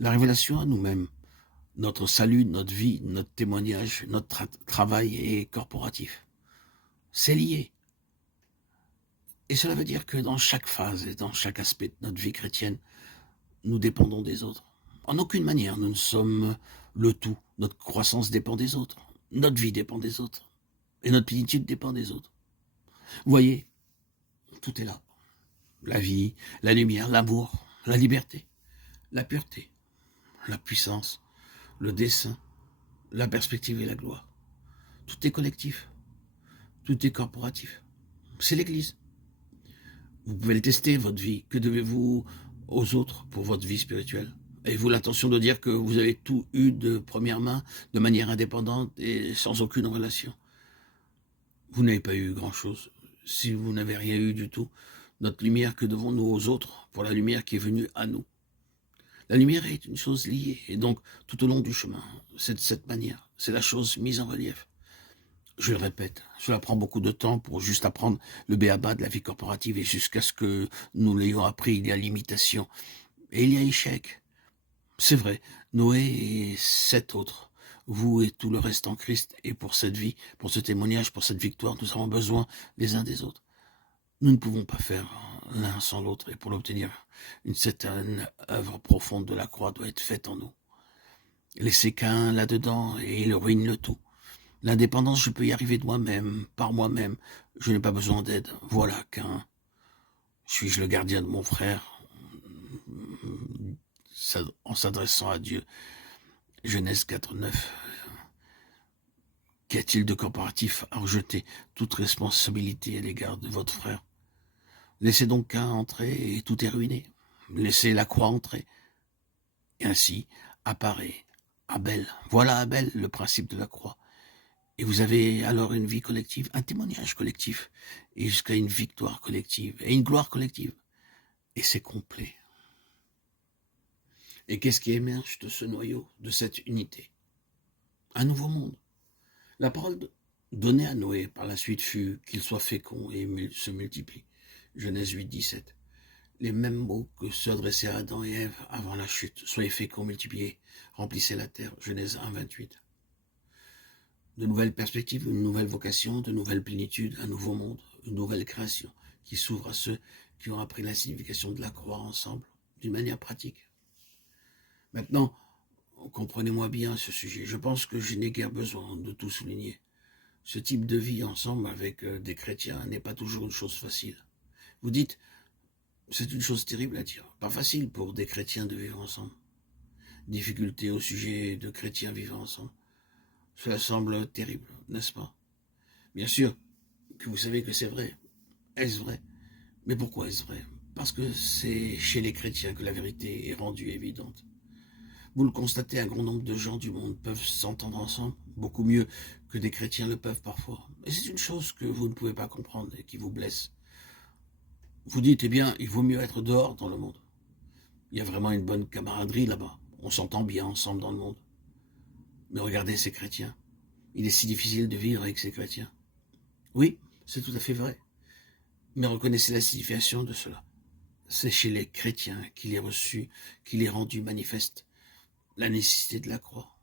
La révélation à nous-mêmes, notre salut, notre vie, notre témoignage, notre travail est corporatif. C'est lié. Et cela veut dire que dans chaque phase et dans chaque aspect de notre vie chrétienne, nous dépendons des autres. En aucune manière, nous ne sommes le tout. Notre croissance dépend des autres. Notre vie dépend des autres. Et notre plénitude dépend des autres. Vous voyez, tout est là. La vie, la lumière, l'amour, la liberté, la pureté, la puissance, le dessein, la perspective et la gloire. Tout est collectif. Tout est corporatif. C'est l'Église. Vous pouvez le tester, votre vie. Que devez-vous aux autres pour votre vie spirituelle? Avez-vous l'intention de dire que vous avez tout eu de première main, de manière indépendante et sans aucune relation? Vous n'avez pas eu grand-chose. Si vous n'avez rien eu du tout, notre lumière, que devons-nous aux autres pour la lumière qui est venue à nous? La lumière est une chose liée, et donc tout au long du chemin, c'est de cette manière, c'est la chose mise en relief. Je le répète, cela prend beaucoup de temps pour juste apprendre le b.a.-ba de la vie corporative et jusqu'à ce que nous l'ayons appris, il y a l'imitation et il y a échec. C'est vrai, Noé et 7 autres, vous et tout le reste en Christ, et pour cette vie, pour ce témoignage, pour cette victoire, nous avons besoin les uns des autres. Nous ne pouvons pas faire l'un sans l'autre, et pour l'obtenir, une certaine œuvre profonde de la croix doit être faite en nous. Laissez qu'un là-dedans, et il ruine le tout. L'indépendance, je peux y arriver de moi-même, par moi-même. Je n'ai pas besoin d'aide. Voilà qu'un... Suis-je le gardien de mon frère en s'adressant à Dieu? Genèse 4:9. Qu'y a-t-il de corporatif à rejeter toute responsabilité à l'égard de votre frère? Laissez donc qu'un entrer et tout est ruiné. Laissez la croix entrer. Et ainsi apparaît Abel. Voilà Abel, le principe de la croix. Et vous avez alors une vie collective, un témoignage collectif, et jusqu'à une victoire collective, et une gloire collective. Et c'est complet. Et qu'est-ce qui émerge de ce noyau, de cette unité? Un nouveau monde. La parole donnée à Noé par la suite fut qu'il soit fécond et se multiplie. Genèse 8:17. Les mêmes mots que ceux adressés à Adam et Ève avant la chute. Soyez féconds, multipliez, remplissez la terre. Genèse 1:28. De nouvelles perspectives, une nouvelle vocation, de nouvelles plénitudes, un nouveau monde, une nouvelle création qui s'ouvre à ceux qui ont appris la signification de la croix ensemble, d'une manière pratique. Maintenant, comprenez-moi bien ce sujet. Je pense que je n'ai guère besoin de tout souligner. Ce type de vie ensemble avec des chrétiens n'est pas toujours une chose facile. Vous dites, c'est une chose terrible à dire. Pas facile pour des chrétiens de vivre ensemble. Difficulté au sujet de chrétiens vivant ensemble. Cela semble terrible, n'est-ce pas? Bien sûr que vous savez que c'est vrai. Est-ce vrai? Mais pourquoi est-ce vrai? Parce que c'est chez les chrétiens que la vérité est rendue évidente. Vous le constatez, un grand nombre de gens du monde peuvent s'entendre ensemble, beaucoup mieux que des chrétiens le peuvent parfois. Et c'est une chose que vous ne pouvez pas comprendre et qui vous blesse. Vous dites, eh bien, il vaut mieux être dehors dans le monde. Il y a vraiment une bonne camaraderie là-bas. On s'entend bien ensemble dans le monde. Mais regardez ces chrétiens. Il est si difficile de vivre avec ces chrétiens. Oui, c'est tout à fait vrai. Mais reconnaissez la signification de cela. C'est chez les chrétiens qu'il est reçu, qu'il est rendu manifeste la nécessité de la croix.